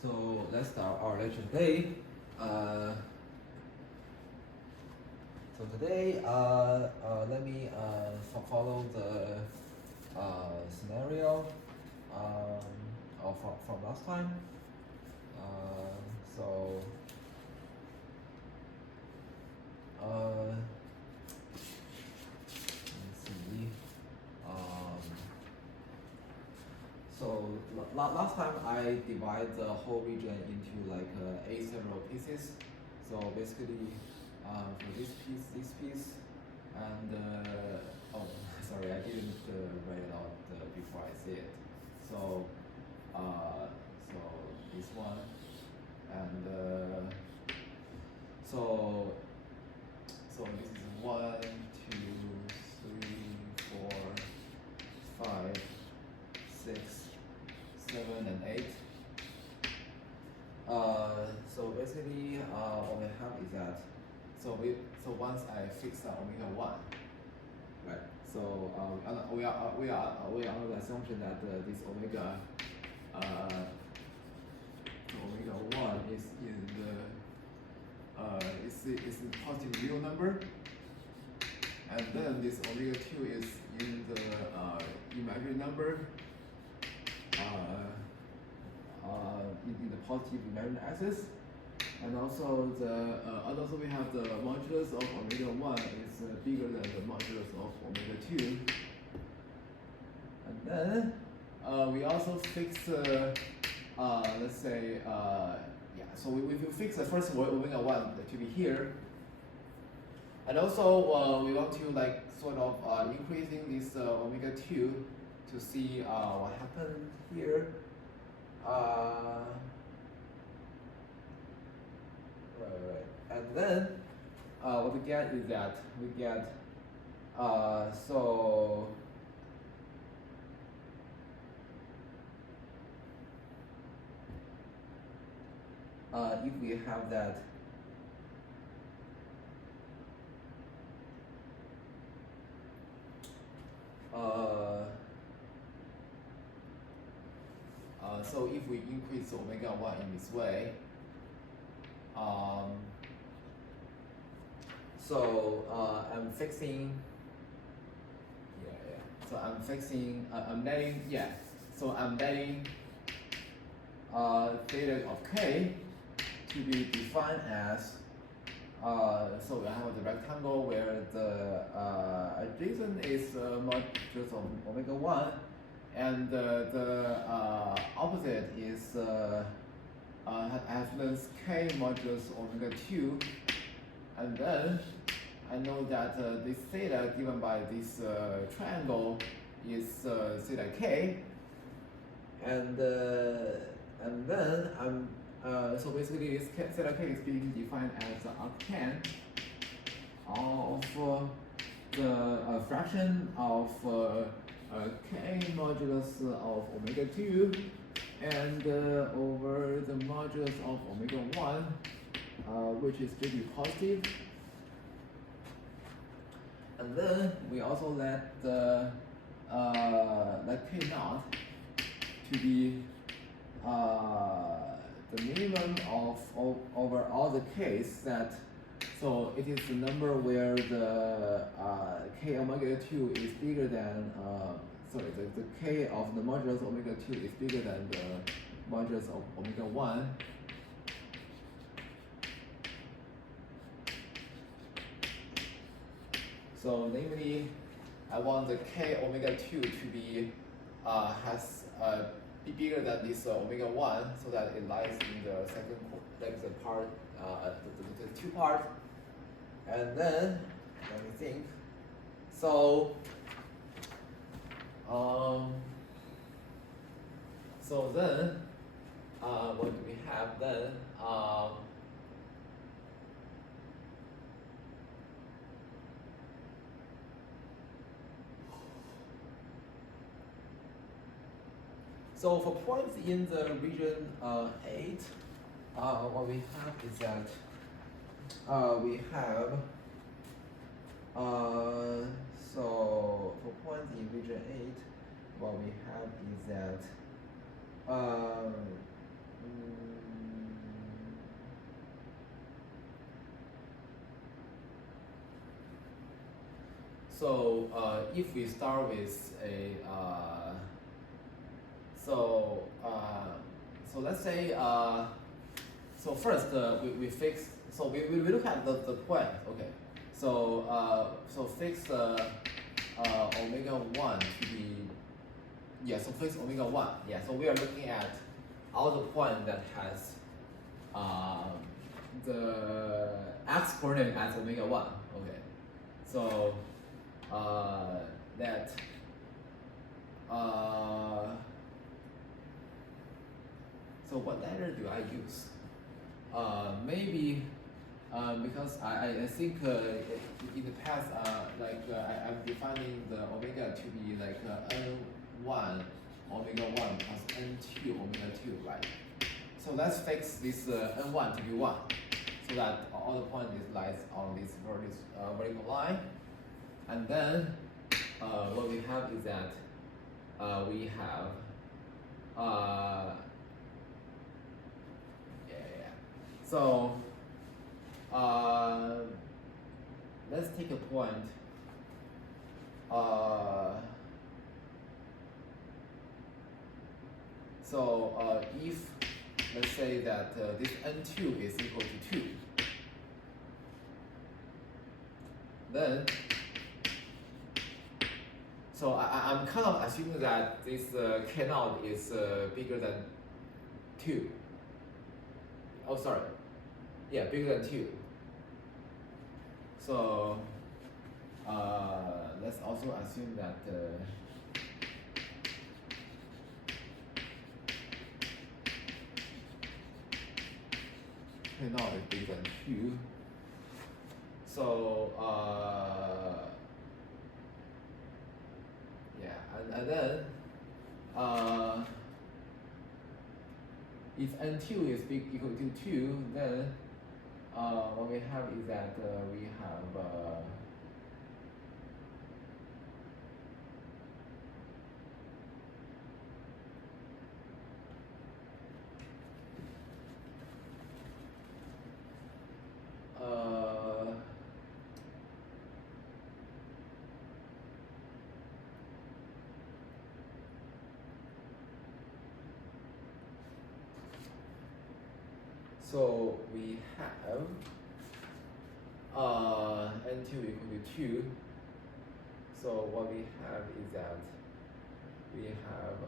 So let's start our lecture today. So today, let me follow the scenario from last time. So let's see. So last time I divide the whole region into like 8 several pieces. So basically, for this piece, and oh, sorry, I didn't write it out before I say it. So, so this one, and so this is 1, 2, 3, 4, 5, 6, 7, and 8. So basically, what we have is that so once I fix omega 1, right? So we are under the assumption that this omega omega 1 is in the is a positive real number, and then this omega 2 is in the imaginary number. In the positive imaginary axis, and also also we have the modulus of omega 1 is bigger than the modulus of omega 2, and then we also fix let's say so we will fix the first omega 1 to be here, and also we want to like sort of increasing this omega 2 to see what happened here. Right. And then what we get is that we get so if we have that so if we increase omega 1 in this way, so I'm fixing, so I'm fixing, I'm letting, so I'm letting theta of k to be defined as, so we have the rectangle where the adjacent is modulus of omega 1, and the opposite is has length k modulus omega 2, and then I know that this theta given by this triangle is theta k, and then I'm so basically this theta k is being defined as arctan of the fraction of k modulus of omega 2 and over the modulus of omega 1, which is strictly positive. And then we also let the let k naught to be the minimum of over all the k's that, so it is the number where the k omega 2 is bigger than the k of the modulus omega 2 is bigger than the modulus of omega 1. So namely, I want the k omega 2 to be be bigger than this omega 1, so that it lies in the second, like the part, the two part. And then let me think. So so then what do we have then? So for points in the region 8, what we have is that we have so for points in region 8, what we have is that So if we start with a so let's say so first we fix, so we look at the point. Okay, so fix omega 1 to be, yeah, so fix omega 1, yeah, so we are looking at all the point that has the x coordinate as omega 1. Okay, so that so what letter do I use? Maybe because I think in the past I'm defining the omega to be like n1 omega 1 plus n2 omega 2, right? So let's fix this n1 to be 1, so that all the point lies on this vertical line. And then what we have is that we have so let's take a point so if let's say that this n2 is equal to 2, then so I'm kind of assuming that this k0 is bigger than 2. Oh, sorry. Yeah, bigger than 2. So let's also assume that k0 is bigger than 2. So yeah, and then if n2 is equal to 2, then what we have is that we have so we have n2 equal to 2. So what we have is that we have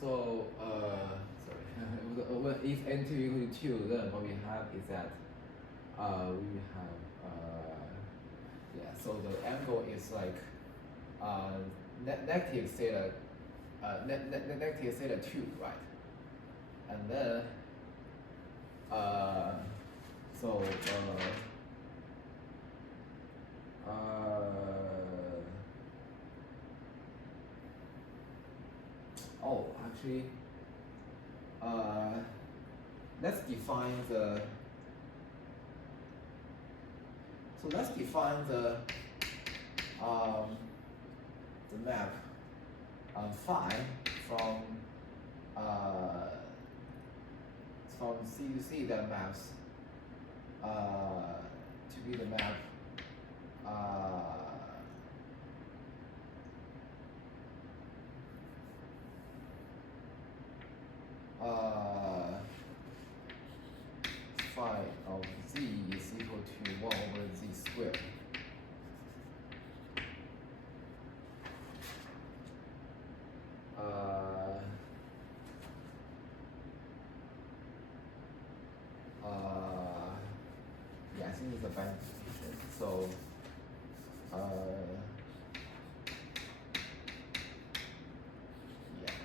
so sorry, if n2 equal to 2, then what we have is that we have yeah, so the angle is like negative theta negative theta 2, right? And then so oh, actually let's define the map phi from C to C that maps to be the map phi of z is equal to 1 over z squared. Yeah, I think it's a bad definition. So, yeah.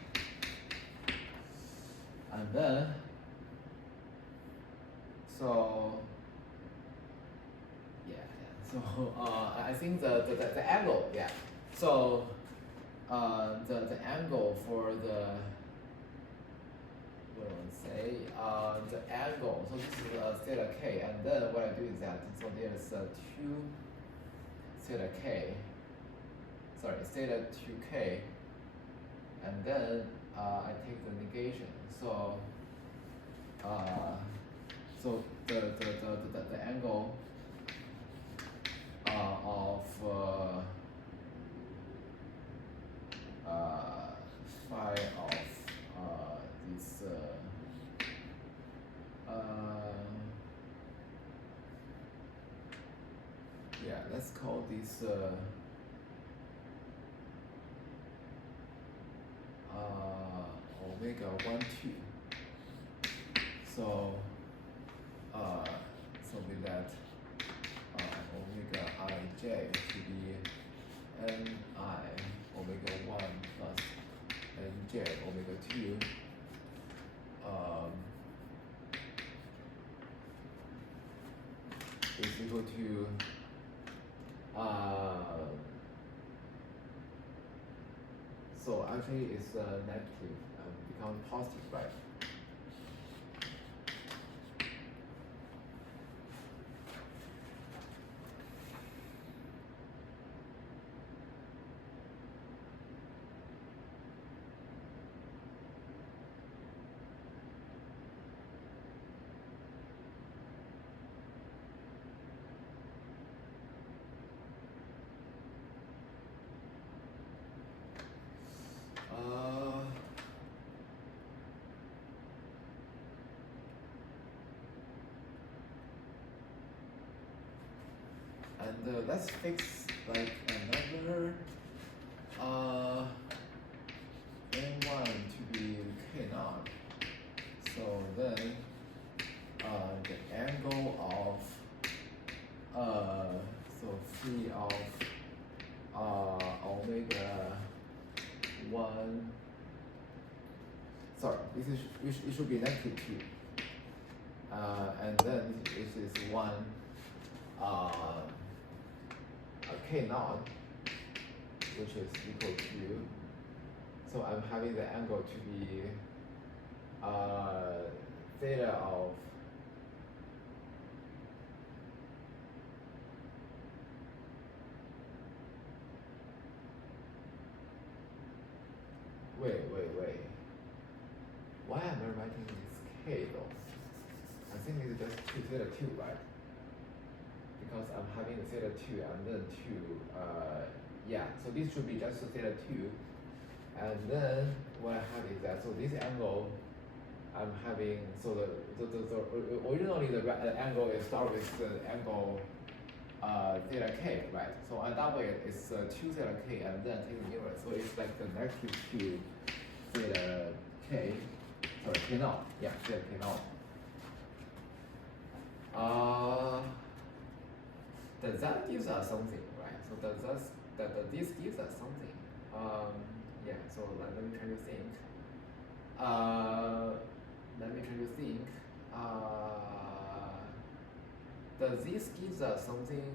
And then, so, yeah. So, I think the angle, yeah. So, the angle for the, what do I say? The angle, so this is theta k, and then what I do is that, so there's 2 theta k, sorry, theta 2k, and then I take the negation. So, so the angle of phi of this yeah, let's call this omega 1 2. So so with that omega ij to be ni omega 1 plus nj omega 2 is equal to so actually it's negative and become positive, right? And let's fix like another n1 to be k naught. So then the angle of so phi of omega 1, sorry, this is it should be negative 2, and then this is 1 k naught, which is equal to, so I'm having the angle to be theta of wait. Why am I writing this k though? I think it's just 2 theta 2, right? Because I'm having the theta 2 and then 2, yeah, so this should be just theta 2. And then what I have is that, so this angle I'm having, so originally the angle is start with the angle theta k, right? So on that way it's 2 theta k and then take the inverse. So it's like the negative 2 theta k, sorry, k naught, yeah, theta k naught. Does that gives us something, right? So does this gives us something? Yeah. So let me try to think. Does this gives us something?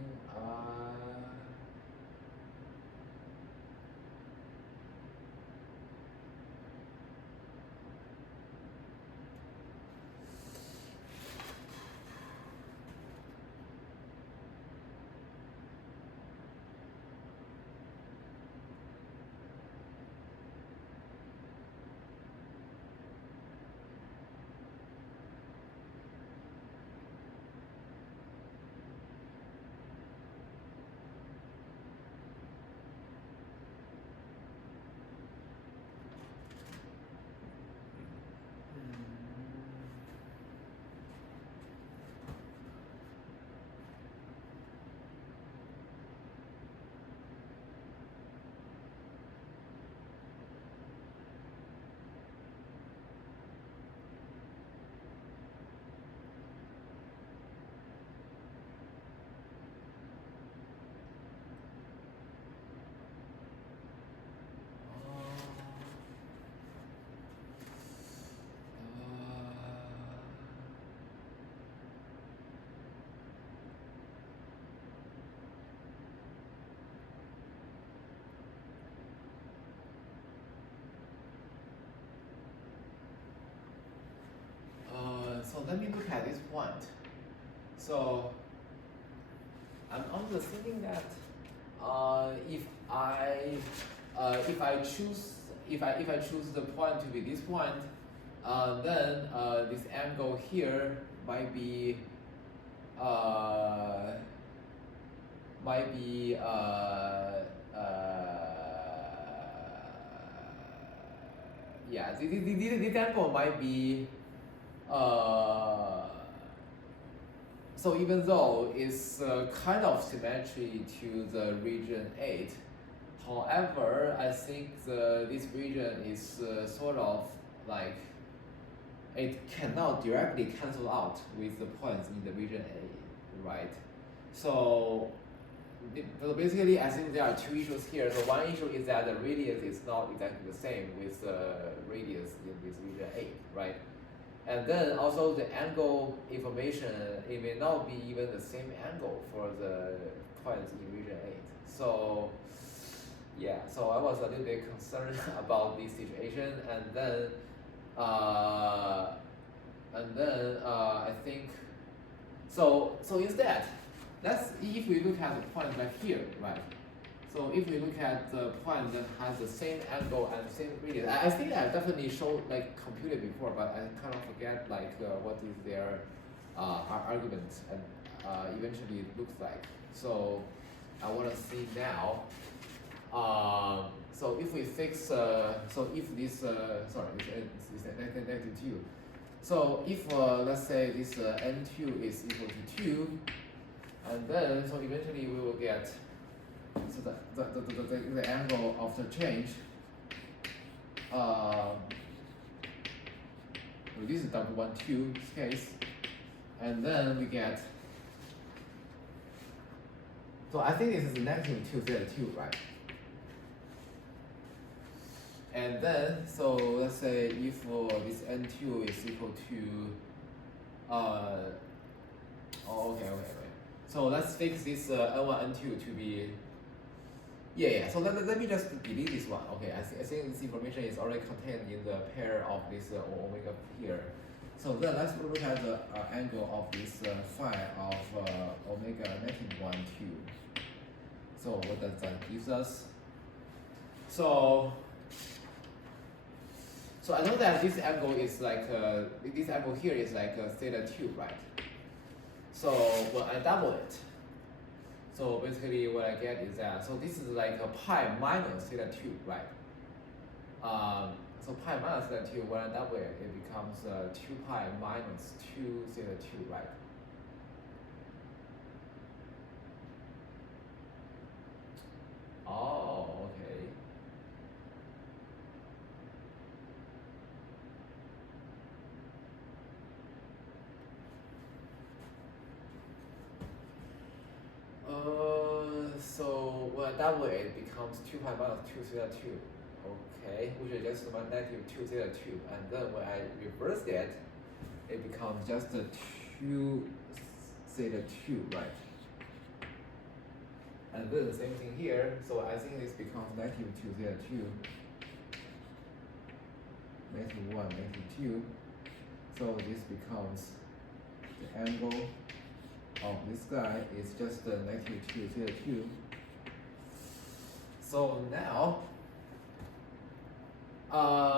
at this point. So I'm just thinking that if I choose the point to be this point, then this angle here might be yeah, this angle might be so even though it's kind of symmetry to the region 8, however, I think this region is sort of like it cannot directly cancel out with the points in the region A, right? So basically, I think there are two issues here. So one issue is that the radius is not exactly the same with the radius in this region 8, right? And then also the angle information, it may not be even the same angle for the points in region 8. So yeah, so I was a little bit concerned about this situation, and then I think so instead, if we look at the point right here, right? So if we look at the point that has the same angle and same radius, I think I definitely showed computed before, but I kind of forget what is their argument and eventually it looks like. So I want to see now. So if we fix, so if this, it's negative 2. So if let's say this n2 is equal to 2, and then so eventually we will get so the angle of the change. This is W12 case, and then we get. So I think this is negative 2 Z2, right? And then so let's say if this n2 is equal to okay. So let's fix this n1 n2 to be so let me just delete this one. Okay, I think this information is already contained in the pair of this omega here. So then let's look at the angle of this phi of omega negative 1 2. So what does that give us? So I know that this angle is this angle here is theta 2, right? So when I double it, so basically what I get is that, so this is like a pi minus theta 2, right? So pi minus theta 2, when I double it, it becomes 2 pi minus 2 theta 2, right? Oh, okay. So when I double it, it becomes 2 pi minus 2 theta 2, okay, which is just negative 2 theta 2, and then when I reverse it, it becomes just 2 theta 2, right? And then the same thing here, so I think this becomes negative 2 theta 2, negative 1, negative 2, so this becomes the angle of this guy is just negative 2 theta 2. So now, okay.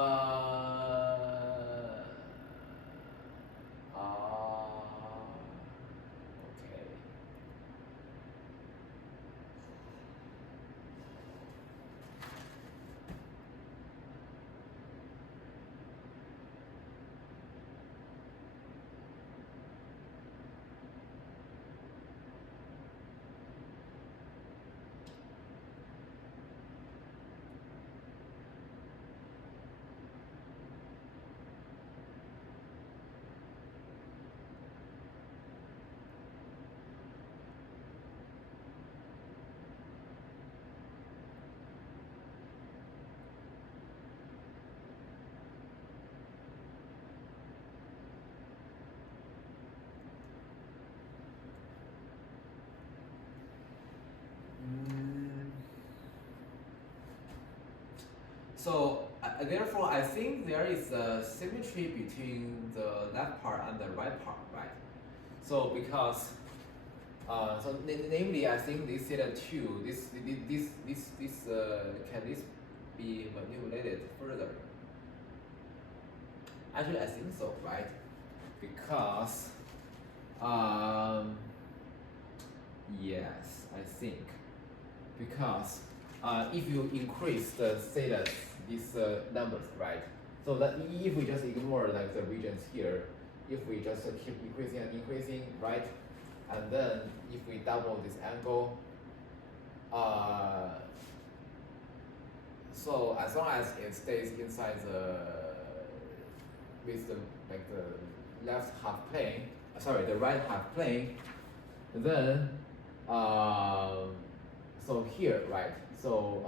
So therefore, I think there is a symmetry between the left part and the right part, right? So because so namely, I think this theta 2, this can this be manipulated further? Actually, I think so, right? Because yes, I think because if you increase the theta, these numbers, right? So that if we just ignore like the regions here, if we just keep increasing and increasing, right? And then if we double this angle, so as long as it stays inside the with the like the left half plane, sorry, the right half plane, then so here, right? So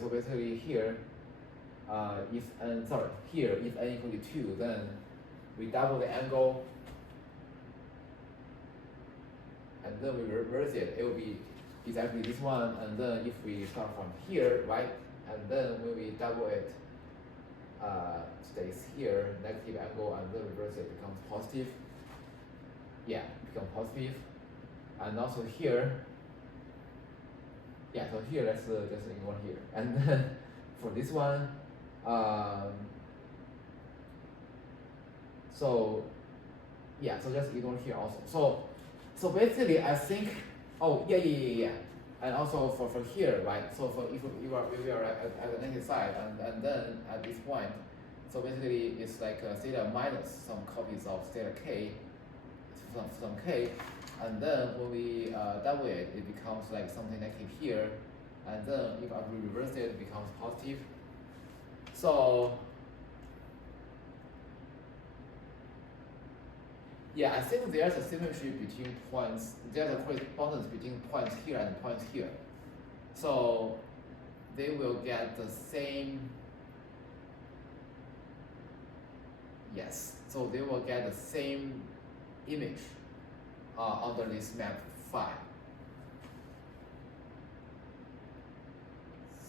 so basically here, if n sorry here if n equal to 2, then we double the angle, and then we reverse it. It will be exactly this one. And then if we start from here, right, and then when we double it, stays here, negative angle, and then reverse it becomes positive. Yeah, become positive. And also here, yeah, so here let's just ignore here. And then for this one, so yeah, so just ignore here also. So basically, I think, oh yeah. And also for here, right? So for if we are at the negative side, and then at this point, so basically it's like theta minus some copies of theta k, some k, and then when we double it, it becomes like something negative here, and then if we reverse it, it becomes positive. So yeah, I think there's a symmetry between points. There's a correspondence between points here and points here. So they will get the same. Yes. So they will get the same image under this map phi.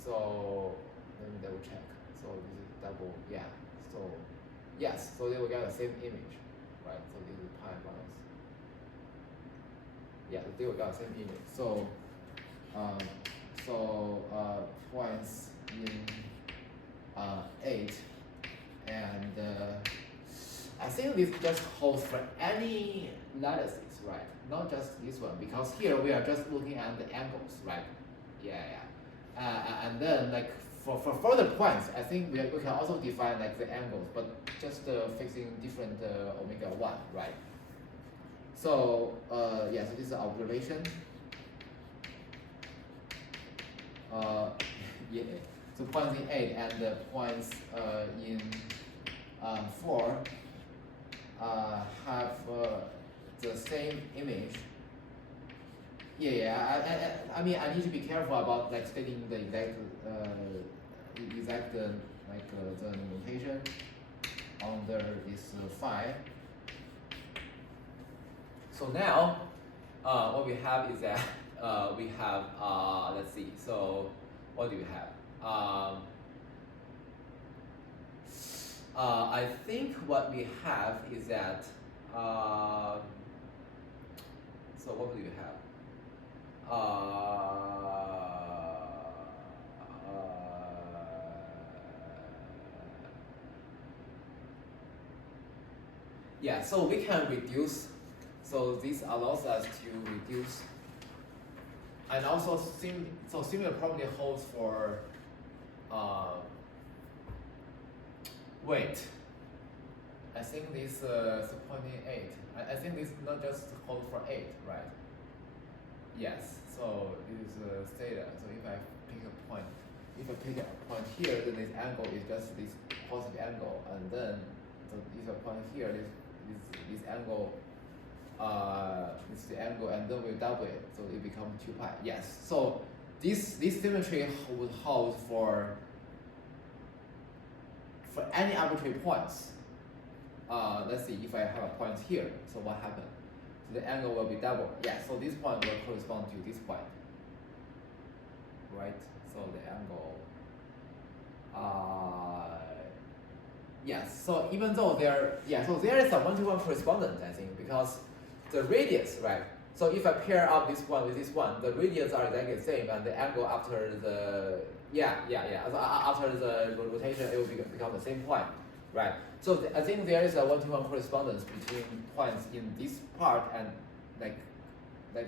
So let me double check. So this is double. Yeah. So yes. So they will get the same image. Right, so this is pi minus. Yeah, they will get the same image. So, points in 8, and I think this just holds for any lattices, right? Not just this one, because here we are just looking at the angles, right? Yeah. And then like for further points, I think we can also define like the angles, but just fixing different omega 1, right? So yeah, so this is observation. Yeah, so points in 8 and points in 4 have the same image. Yeah. I mean, I need to be careful about like stating the exact the notation under this phi. So now, what we have is that we have let's see. So what do we have? I think what we have is that. So what do you have? Yeah, so we can reduce. So this allows us to reduce, and also similar probably holds for weight. I think this 0.8. I think this not just holds for 8, right? Yes. So this is theta. So if I pick a point here, then this angle is just this positive angle, and then so if a point here, this angle, this is the angle, and then we double it, so it becomes 2 pi. Yes. So this symmetry would hold for any arbitrary points. Let's see if I have a point here. So what happened? So the angle will be double. Yeah. So this point will correspond to this point. Right. So the angle. Yes. So even though so there is a 1-to-1 correspondence, I think, because the radius, right? So if I pair up this one with this one, the radius are exactly the same, and the angle after the So after the rotation, it will become the same point, right? So I think there is a one-to-one correspondence between points in this part and like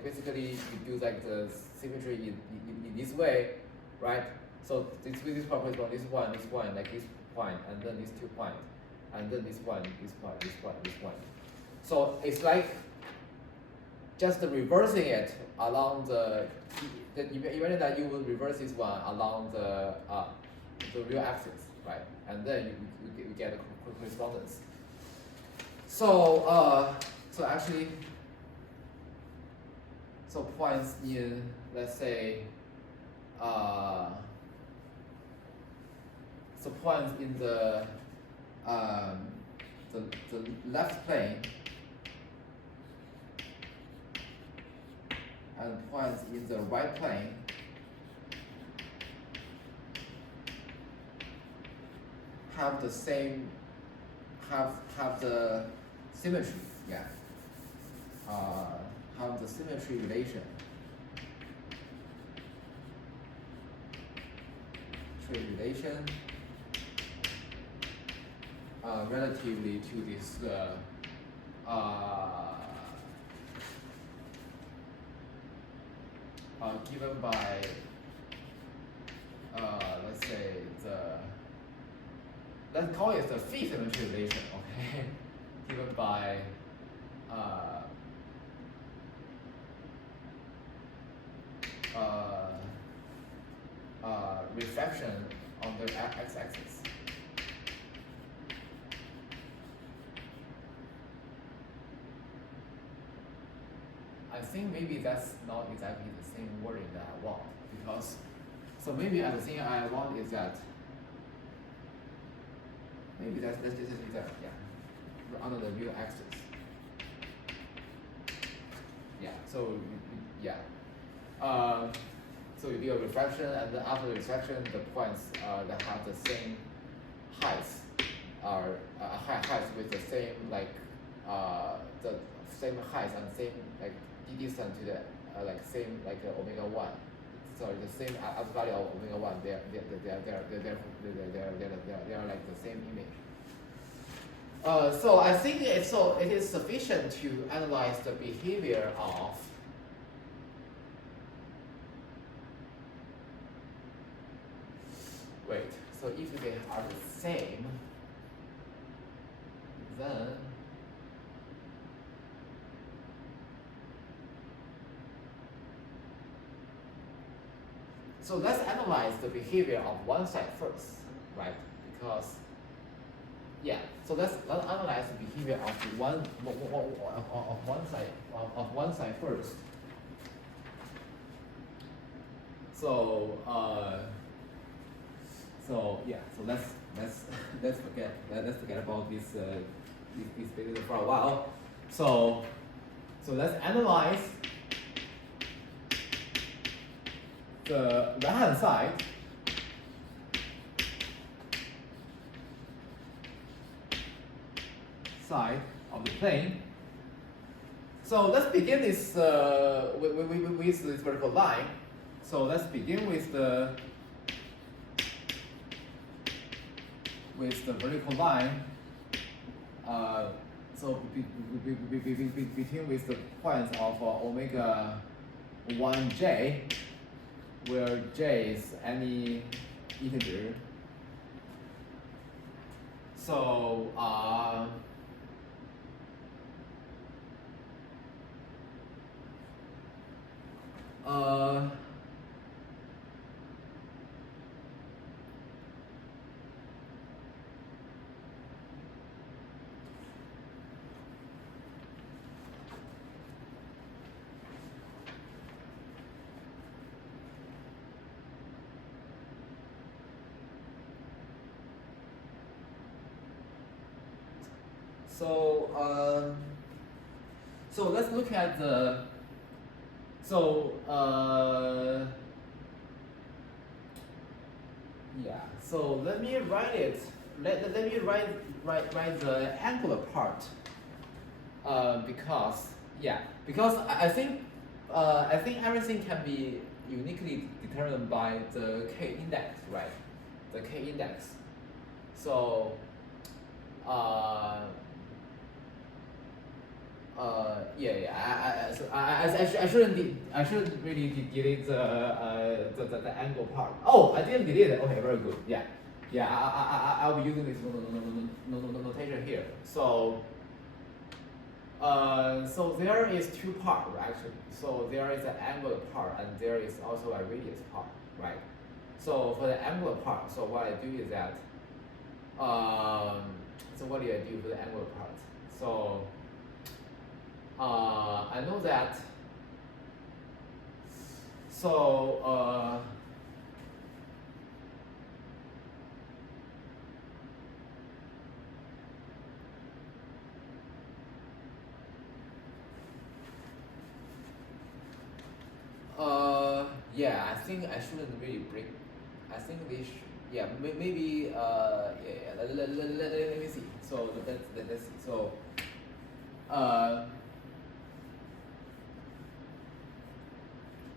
basically you do like the symmetry in this way, right? So this part corresponds this one, like this point, and then these 2 points, and then this point. So it's like just reversing it along the imagine that you will reverse this one along the real axis, right? And then you get a correspondence. So so actually, so points in, let's say, so points in the left plane and points in the right plane have the same have the symmetry, have the symmetry relation. Relatively to this given by let's say let's call it the phi symmetry relation, okay? Given by reflection on the x-axis. I think maybe that's not exactly the same wording that I want, because so maybe the thing I want is that maybe let's just do that, under the real axis. So you do a reflection, and then after the reflection, the points that have the same heights are heights with the same the same height and same distance to the same omega 1. Sorry, the same absolute value of omega 1. They're like the same image. So I think it is sufficient to analyze the behavior of so if they are the same, then so let's analyze the behavior of one side first, right? Because so let's analyze the behavior of one side first. So so let's forget about this behavior for a while. So let's analyze the right-hand side of the plane. So let's begin this with this vertical line. So let's begin with the vertical line. So between with the points of omega 1j, where j is any integer. So so let's look at the so let me write it. Let me write the angular part because Yeah, because I think everything can be uniquely determined by the k index, right? The k index. So I shouldn't really delete the angle part. Oh, I didn't delete it. Okay, very good. Yeah, I'll be using this notation here. So so there is two parts actually. So there is an angular part and there is also a radius part, right? So for the angular part, so what I do is that so what do I do for the angular part? So I know that. So yeah, I think I shouldn't really break. I think they should. Yeah, maybe. Let me see. So let's see. So.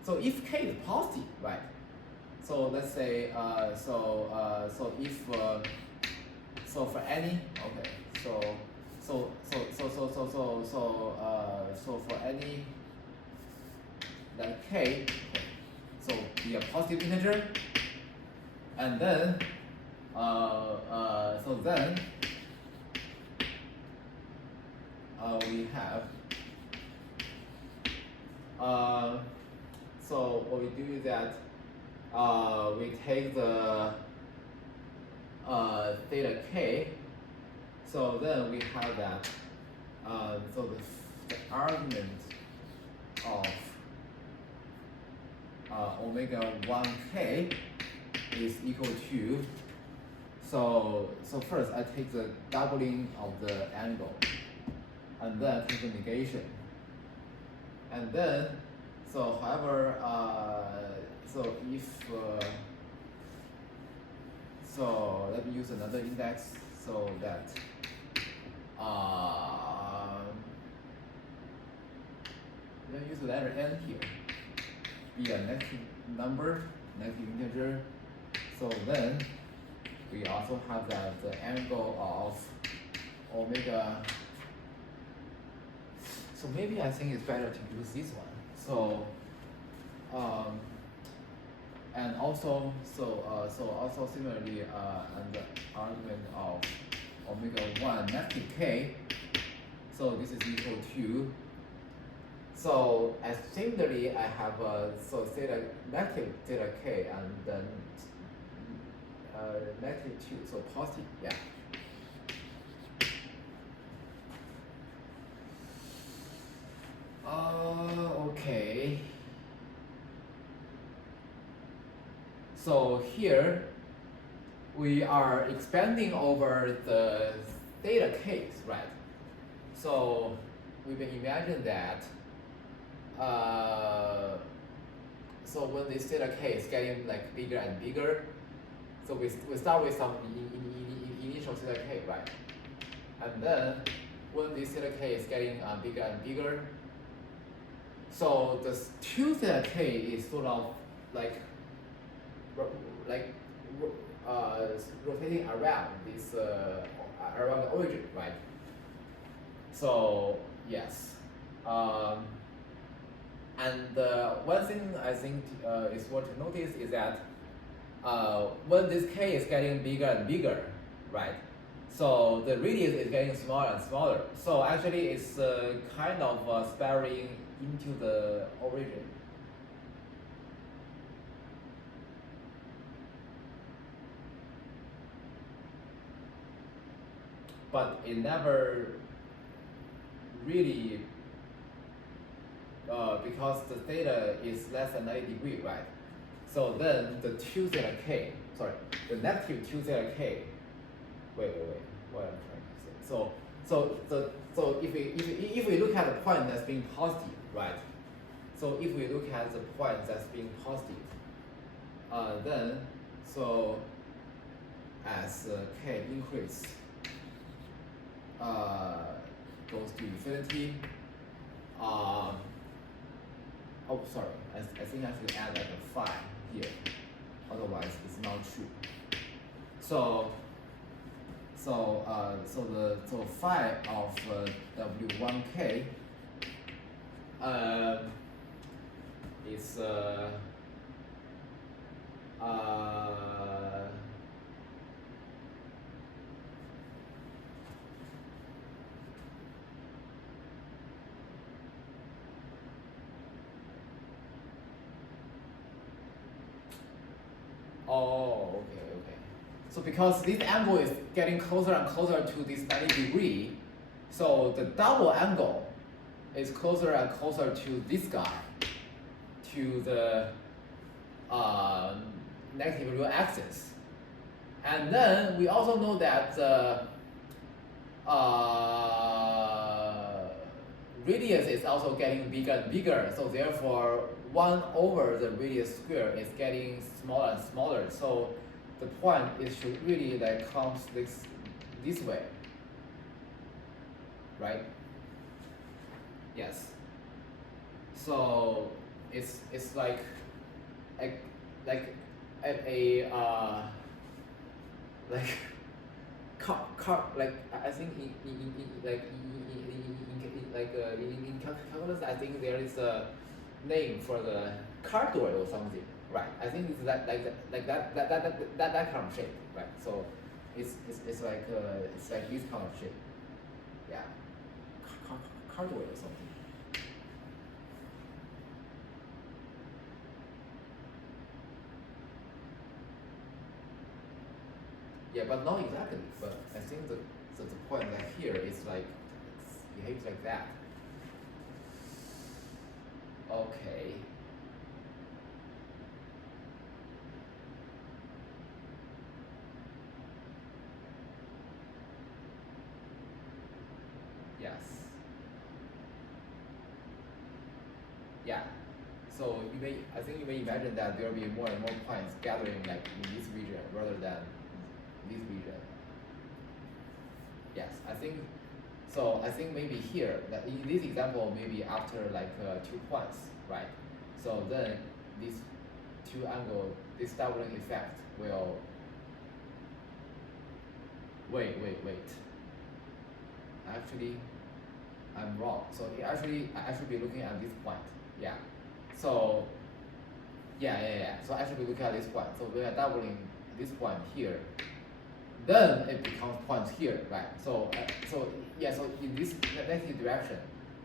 So if k is positive, right? So let's say so if so for any okay so for any that k so be a positive integer and then so then we have so what we do is that we take the theta k, so then we have that so the argument of omega 1k is equal to so first I take the doubling of the angle and then take the negation and then so however so if so let me use another index so that let me use the letter n here be a negative number, negative integer. So then we also have that the angle of omega. So maybe I think it's better to use this one. So and also so also similarly and the argument of omega 1 negative k. So this is equal to. So as similarly, I have so theta negative theta k and then negative 2, so positive, yeah. Okay. So here we are expanding over the theta k's, right? So we can imagine that. So when this theta k is getting like bigger and bigger, so we start with some initial theta k, right? And then when this theta k is getting bigger and bigger, so the 2 theta k is sort of like rotating around this around the origin, right? So yes. And one thing I think is worth to notice is that when this k is getting bigger and bigger, right? So the radius is getting smaller and smaller. So actually it's kind of spiraling into the origin. But it never really because the theta is less than 90 degrees, right? So then the 2 theta k, sorry, the negative 2 theta k. Wait, what I'm trying to say. So if we look at the point that's being positive, right? So if we look at the point that's being positive, then so as k increase goes to infinity. oh sorry, I think I should add like a phi here, otherwise it's not true. So phi of W1K is oh, okay. So because this angle is getting closer and closer to this 90 degree, so the double angle is closer and closer to this guy, to the negative real axis. And then we also know that the radius is also getting bigger and bigger, so therefore 1 over the radius square is getting smaller and smaller. So the point is should really like come this way, right? Yes. So it's like at a like like I think in calculus I think there is a name for the car door or something, right? I think it's that kind of shape, right? So it's like this kind of shape, yeah, car door or something. Yeah, but not exactly. But I think the point that here is like it behaves like that. Okay. Yes. Yeah. So I think you may imagine that there will be more and more points gathering like in this region rather than this region. Yes, I think so. I think maybe here, that in this example, maybe after like 2 points, right? So then this two angle, this doubling effect will. Wait. Actually, I'm wrong. So actually, I should be looking at this point. Yeah. So. Yeah. So I should be looking at this point. So we are doubling this point here. Then it becomes points here, right? So so in this negative direction,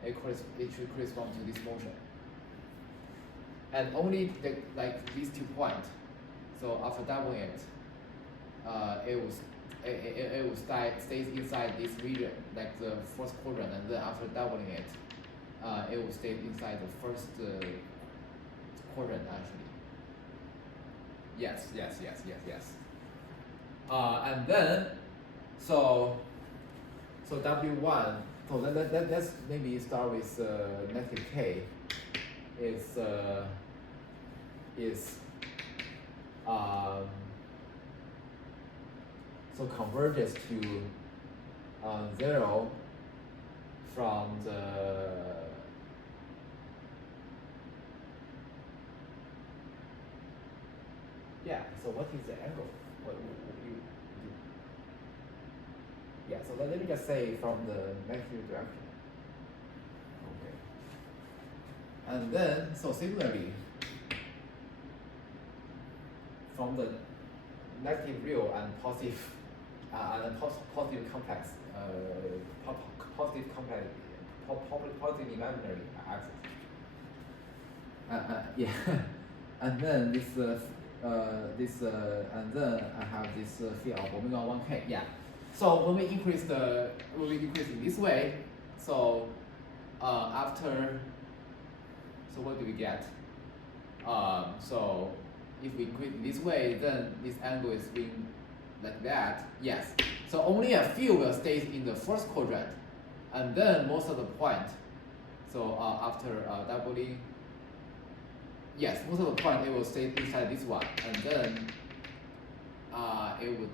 it should correspond to this motion. And only like these 2 points. So after doubling it, it will stays inside this region, like the first quadrant, and then after doubling it, it will stay inside the first quadrant actually. Yes. And then, so W1, so let's maybe start with negative K is so converges to 0 from the so what is the angle? Yeah, so let me just say from the negative direction. Okay. And then, so similarly, from the negative real and positive positive complex, positive imaginary axis. Yeah, and then and then I have this field of omega 1k. Yeah. So when we increase in this way, so after, so what do we get? So if we increase in this way, then this angle is being like that. Yes. So only a few will stay in the first quadrant, and then most of the point. So after doubling, yes, most of the point it will stay inside this one, and then it would.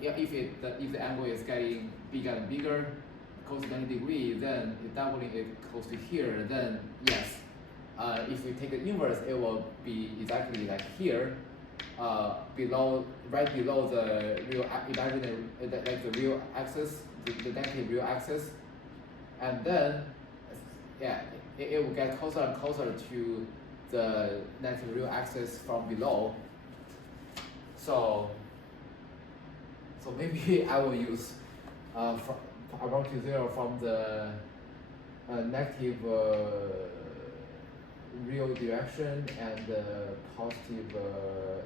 If the angle is getting bigger and bigger, close to 90 degrees, then if doubling it close to here, then yes. If we take the inverse, it will be exactly like here, right below the real imaginary, like the real axis, the negative real axis, and then, yeah, it will get closer and closer to the negative real axis from below. So maybe I will use from around to 0 from the negative real direction and positive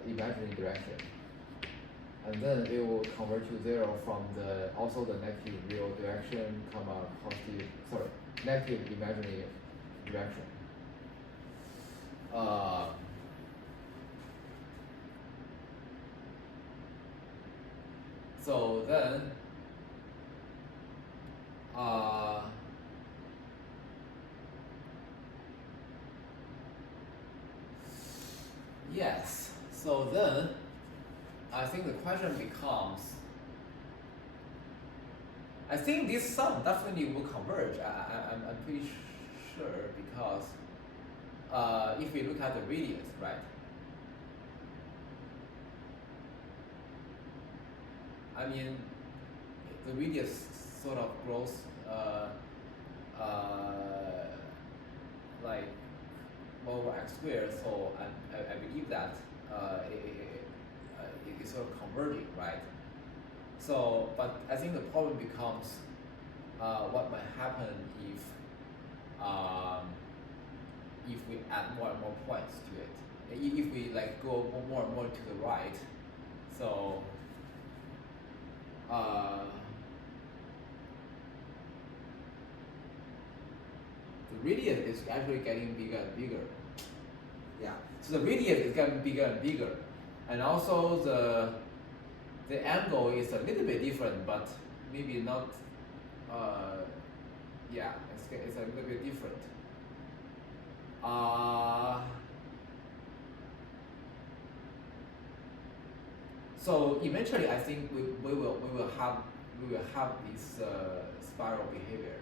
imaginary direction, and then it will convert to 0 from also the negative real direction, negative imaginary direction. So then, yes. So then, I think the question becomes, I think this sum definitely will converge. I'm pretty sure, because if we look at the radius, right? I mean, the radius sort of grows like over x squared, so I believe that it is sort of converging, right? So, but I think the problem becomes what might happen if we add more and more points to it. If we like go more and more to the right, so the radius is actually getting bigger and bigger. Yeah. So the radius is getting bigger and bigger, and also the angle is a little bit different, but maybe not. Yeah, it's a little bit different. So eventually, I think we will have this spiral behavior.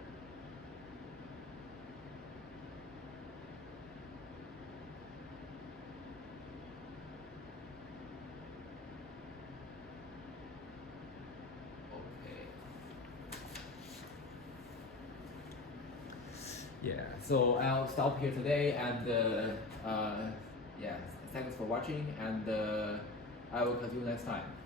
Okay. Yeah. So I'll stop here today, and yeah, thanks for watching, and I will continue next time.